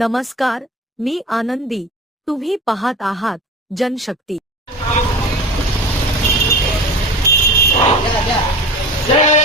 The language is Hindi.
नमस्कार मी आनंदी. तुम्ही पहात आहात जनशक्ति. जय